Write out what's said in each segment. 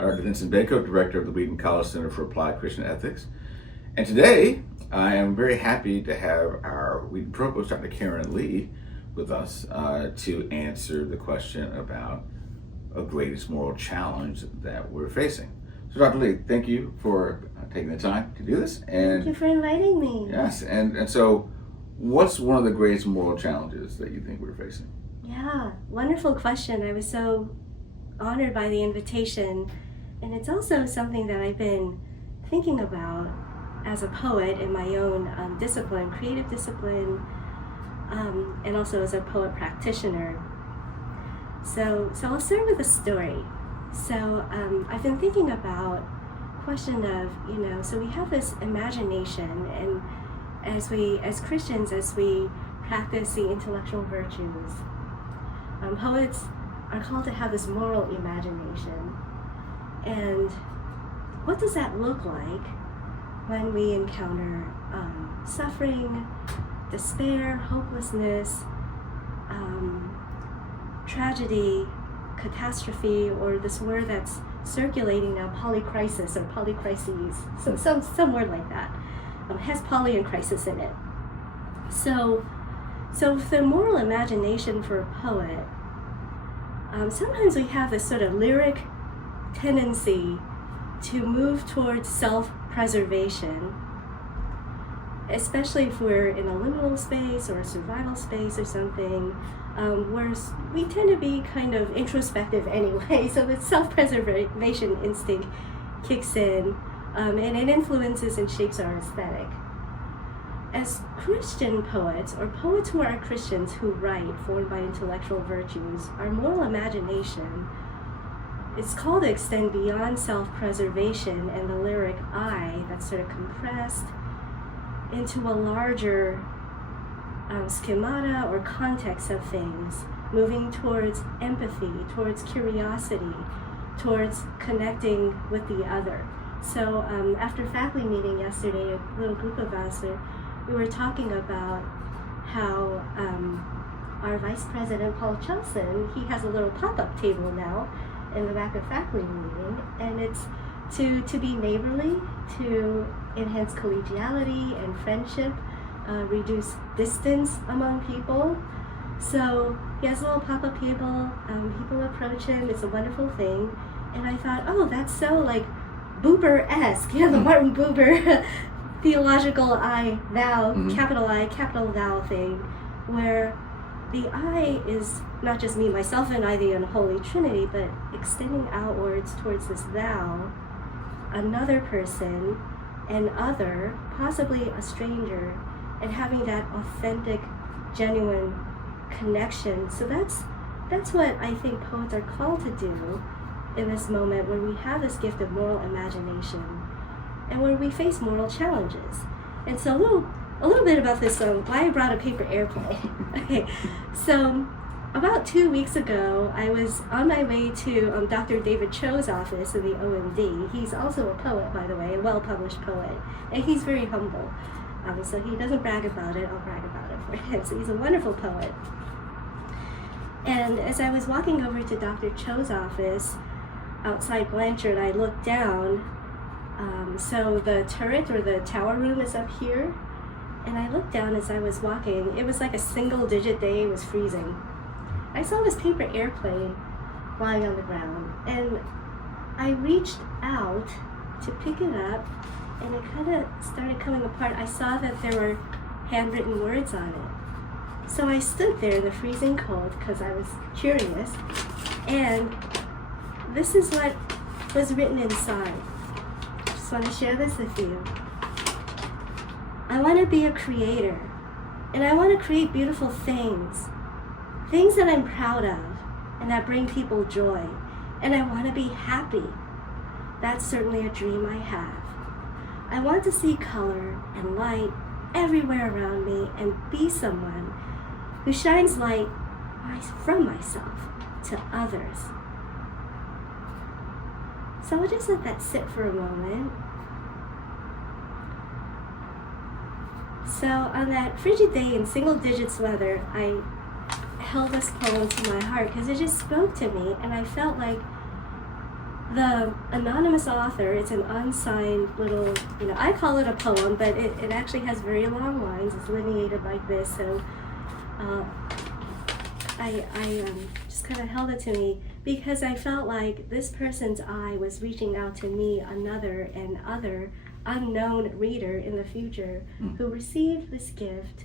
Dr. Vincent Bacote, Director of the Wheaton College Center for Applied Christian Ethics. And today, I am very happy to have our Wheaton Provost, Dr. Karen Lee, with us to answer the question about a greatest moral challenge that we're facing. So Dr. Lee, thank you for taking the time to do this. And thank you for inviting me. Yes, and so what's one of the greatest moral challenges that you think we're facing? Yeah, wonderful question. I was so honored by the invitation, and it's also something that I've been thinking about as a poet in my own discipline, creative discipline, and also as a poet practitioner. So I'll start with a story. So I've been thinking about the question of, so we have this imagination, and as Christians, as we practice the intellectual virtues, poets are called to have this moral imagination. And what does that look like when we encounter suffering, despair, hopelessness, tragedy, catastrophe, or this word that's circulating now, polycrisis or polycrises, some word like that. Has poly and crisis in it. So the moral imagination for a poet, sometimes we have this sort of lyric tendency to move towards self-preservation, especially if we're in a liminal space or a survival space or something, where we tend to be kind of introspective anyway, so the self-preservation instinct kicks in, and it influences and shapes our aesthetic. As Christian poets, or poets who are Christians who write, formed by intellectual virtues, our moral imagination is called to extend beyond self-preservation and the lyric I that's sort of compressed into a larger schemata or context of things, moving towards empathy, towards curiosity, towards connecting with the other. So after faculty meeting yesterday, a little group of us, we were talking about how our Vice President, Paul Chelson, he has a little pop-up table now in the back of faculty meeting, and it's to be neighborly, to enhance collegiality and friendship, reduce distance among people. So he has a little pop-up table, people approach him, it's a wonderful thing, and I thought, oh, that's so like Buber-esque, the Martin Buber theological I, thou, capital I, capital thou thing, where the I is not just me, myself, and I, the unholy Trinity, but extending outwards towards this thou, another person, an other, possibly a stranger, and having that authentic, genuine connection. So that's what I think poets are called to do in this moment where we have this gift of moral imagination and where we face moral challenges. And so a little bit about this, why I brought a paper airplane. Okay, so about 2 weeks ago, I was on my way to Dr. David Cho's office in the OMD. He's also a poet, by the way, a well-published poet, and he's very humble. So he doesn't brag about it, I'll brag about it for him. So he's a wonderful poet. And as I was walking over to Dr. Cho's office, outside Blanchard, I looked down. So the turret or the tower room is up here. And I looked down as I was walking. It was like a single-digit day, it was freezing. I saw this paper airplane lying on the ground. And I reached out to pick it up, and it kind of started coming apart. I saw that there were handwritten words on it. So I stood there in the freezing cold because I was curious. And this is what was written inside. I just want to share this with you. I want to be a creator, and I want to create beautiful things that I'm proud of and that bring people joy, and I want to be happy. That's certainly a dream I have. I want to see color and light everywhere around me and be someone who shines light from myself to others. So I'll just let that sit for a moment. So on that frigid day in single digits weather, I held this poem to my heart because it just spoke to me, and I felt like The anonymous author, it's an unsigned little, I call it a poem, but it actually has very long lines. It's lineated like this, so I just kind of held it to me because I felt like this person's eye was reaching out to me, another and other unknown reader in the future who received this gift.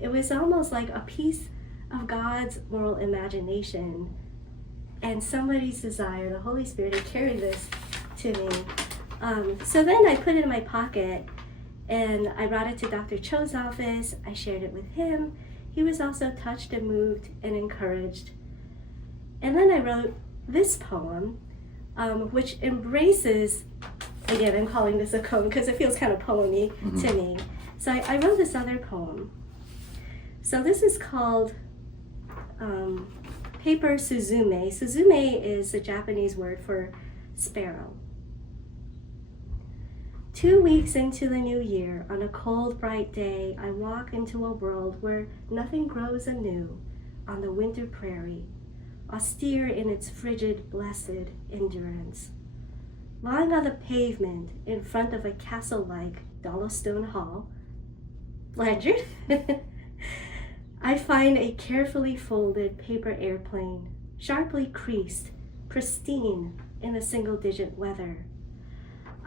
It was almost like a piece of God's moral imagination and somebody's desire, the Holy Spirit, to carry this to me. So then I put it in my pocket and I brought it to Dr. Cho's office. I shared it with him. He was also touched and moved and encouraged. And then I wrote this poem, which embraces, again, I'm calling this a poem because it feels kind of poemy to me. So I wrote this other poem. So this is called Paper Suzume. Suzume is a Japanese word for sparrow. 2 weeks into the new year, on a cold, bright day, I walk into a world where nothing grows anew on the winter prairie, austere in its frigid, blessed endurance. Lying on the pavement in front of a castle-like Dolostone Hall, Blanchard, I find a carefully folded paper airplane, sharply creased, pristine in the single-digit weather.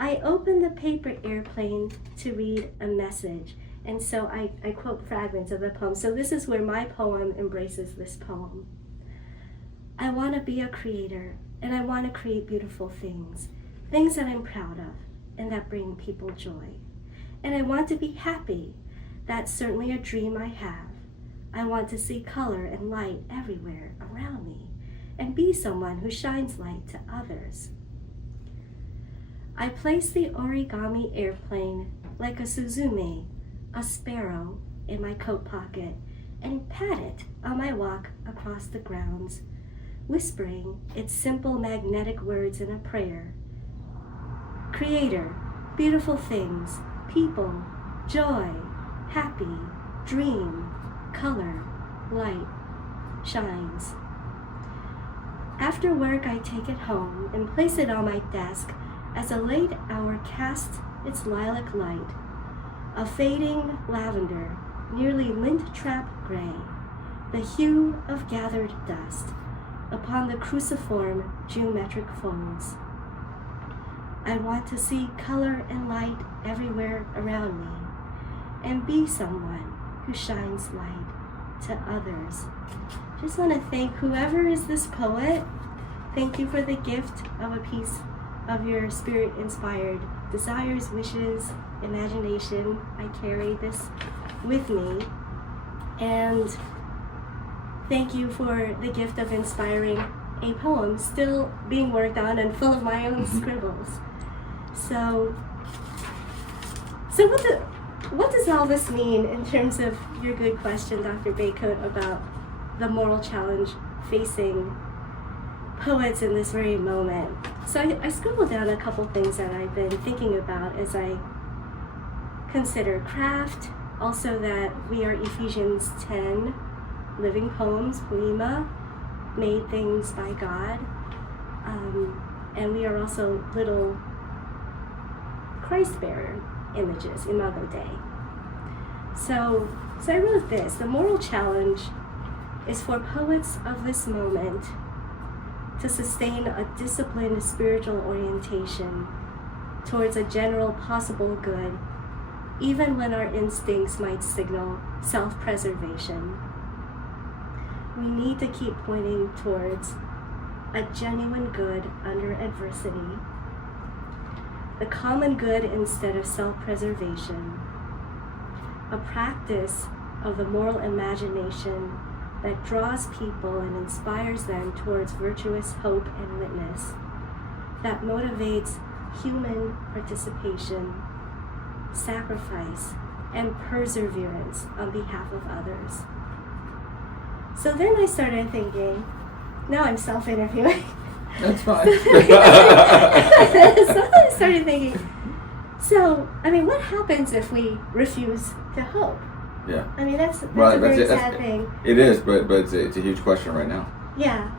I open the paper airplane to read a message, and so I quote fragments of the poem. So this is where my poem embraces this poem. I want to be a creator, and I want to create beautiful things that I'm proud of, and that bring people joy. And I want to be happy. That's certainly a dream I have. I want to see color and light everywhere around me, and be someone who shines light to others. I place the origami airplane like a suzume, a sparrow, in my coat pocket, and pat it on my walk across the grounds, whispering its simple magnetic words in a prayer. Creator, beautiful things, people, joy, happy, dream, color, light, shines. After work, I take it home and place it on my desk as a late hour casts its lilac light, a fading lavender, nearly lint-trap gray, the hue of gathered dust, upon the cruciform geometric folds. I want to see color and light everywhere around me, and be someone who shines light to others. Just want to thank whoever is this poet. Thank you for the gift of a piece of your spirit-inspired desires, wishes, imagination. I carry this with me. And thank you for the gift of inspiring a poem still being worked on and full of my own scribbles. So what does all this mean in terms of your good question, Dr. Bacote, about the moral challenge facing poets in this very moment? So I scribbled down a couple things that I've been thinking about as I consider craft, also that we are Ephesians 10, living poems, poema, made things by God, and we are also little Christ-bearer images, Imago Dei. So I wrote this: the moral challenge is for poets of this moment to sustain a disciplined spiritual orientation towards a general possible good, even when our instincts might signal self-preservation. We need to keep pointing towards a genuine good under adversity, the common good instead of self-preservation, a practice of the moral imagination that draws people and inspires them towards virtuous hope and witness, that motivates human participation, sacrifice, and perseverance on behalf of others. So then I started thinking, now I'm self-interviewing. That's fine. So I started thinking, what happens if we refuse to hope? Yeah. That's a very sad thing. It is, but it's a huge question right now. Yeah,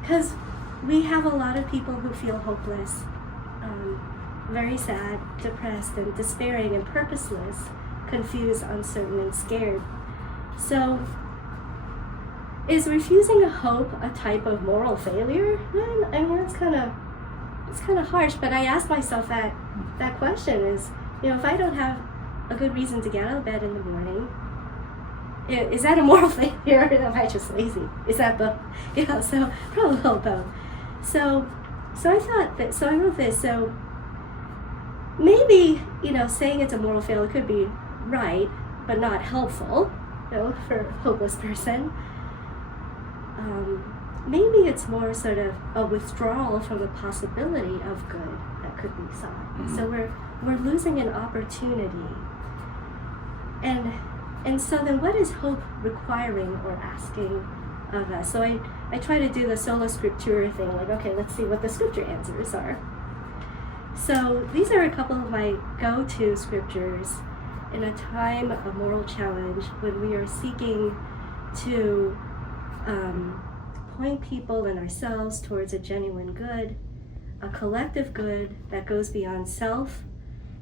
because we have a lot of people who feel hopeless, very sad, depressed, and despairing, and purposeless, confused, uncertain, and scared. So, is refusing a hope a type of moral failure? Well, I mean, it's kind of harsh, but I ask myself that question is, if I don't have a good reason to get out of bed in the morning, is that a moral failure, or am I just lazy? Is that both? So probably both. So I thought that, so I wrote this, so maybe, saying it's a moral failure could be right, but not helpful, for a hopeless person. Maybe it's more sort of a withdrawal from the possibility of good that could be sought. Mm-hmm. So we're losing an opportunity. And so then what is hope requiring or asking of us? So I try to do the sola scriptura thing, like, okay, let's see what the scripture answers are. So these are a couple of my go-to scriptures in a time of moral challenge when we are seeking to point people and ourselves towards a genuine good, a collective good that goes beyond self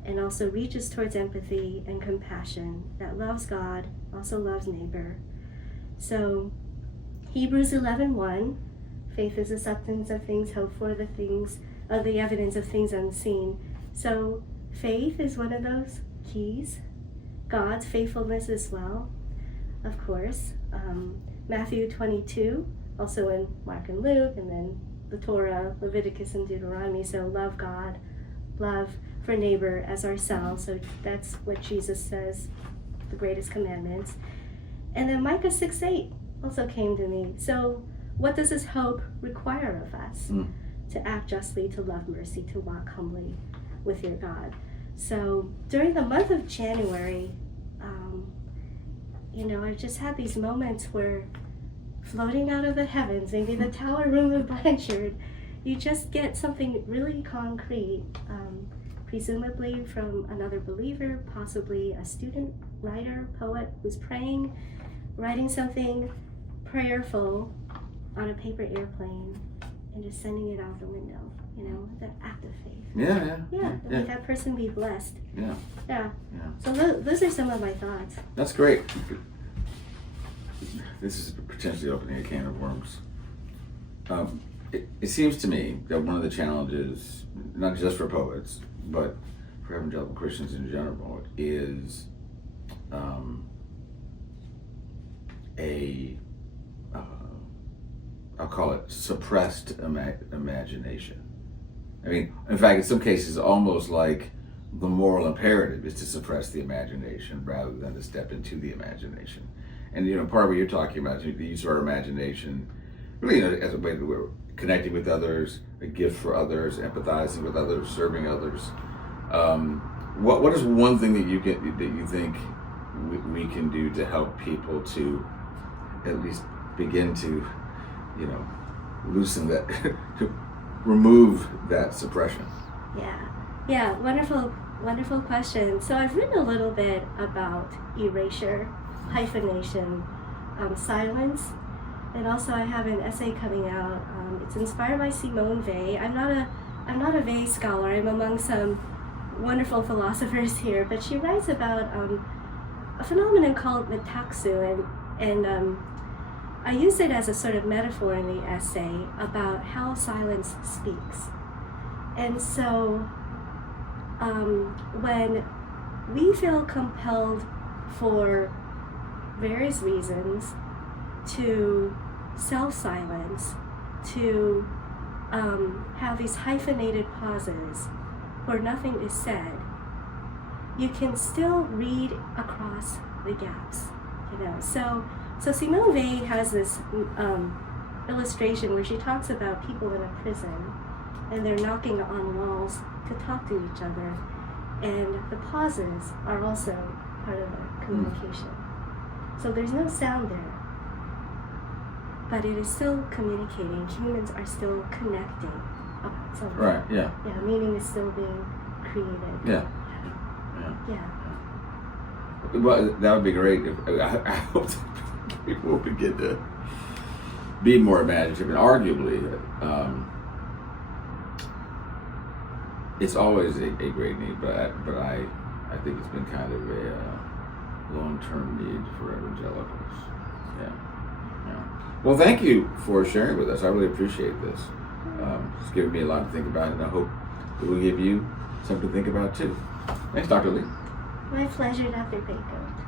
and also reaches towards empathy and compassion, that loves God, also loves neighbor. So Hebrews 11:1, faith is the substance of things hoped for, the evidence of things unseen. So faith is one of those keys. God's faithfulness as well, of course. Matthew 22, also in Mark and Luke, and then the Torah, Leviticus and Deuteronomy. So love God, love for neighbor as ourselves. So that's what Jesus says, the greatest commandments. And then Micah 6:8 also came to me. So what does this hope require of us? To act justly, to love mercy, to walk humbly with your God. So during the month of January, I've just had these moments where floating out of the heavens, maybe the tower room of Blanchard, you just get something really concrete, presumably from another believer, possibly a student, writer, poet who's praying, writing something prayerful on a paper airplane and just sending it out the window, that act of faith. Yeah. May that person be blessed. Yeah. So those are some of my thoughts. That's great. This is potentially opening a can of worms. It seems to me that one of the challenges, not just for poets, but for evangelical Christians in general, is I'll call it suppressed imagination. I mean, in fact, in some cases, almost like the moral imperative is to suppress the imagination rather than to step into the imagination. And part of what you're talking about is the use of our imagination, really as a way to connecting with others, a gift for others, empathizing with others, serving others. What is one thing that you think we can do to help people to at least begin to, loosen that, to remove that suppression? Yeah, wonderful question. So I've written a little bit about erasure, hyphenation, silence, and also I have an essay coming out. It's inspired by Simone Weil. I'm not a Weil scholar. I'm among some wonderful philosophers here, but she writes about a phenomenon called metaxu, and I use it as a sort of metaphor in the essay about how silence speaks. And so when we feel compelled for various reasons to self-silence, to have these hyphenated pauses where nothing is said, you can still read across the gaps, So Simone Weil has this illustration where she talks about people in a prison and they're knocking on walls to talk to each other, and the pauses are also part of the communication. So there's no sound there, but it is still communicating. Humans are still connecting about something. Right, yeah. Yeah, meaning is still being created. Yeah. Yeah. Well, that would be great. I hope that people will begin to be more imaginative, and arguably, it's always a great need, but I think it's been kind of a long-term need for evangelicals. Yeah. Well, thank you for sharing with us. I really appreciate this. It's given me a lot to think about, and I hope it will give you something to think about too. Thanks, Dr. Lee. My pleasure, Dr. Bacote.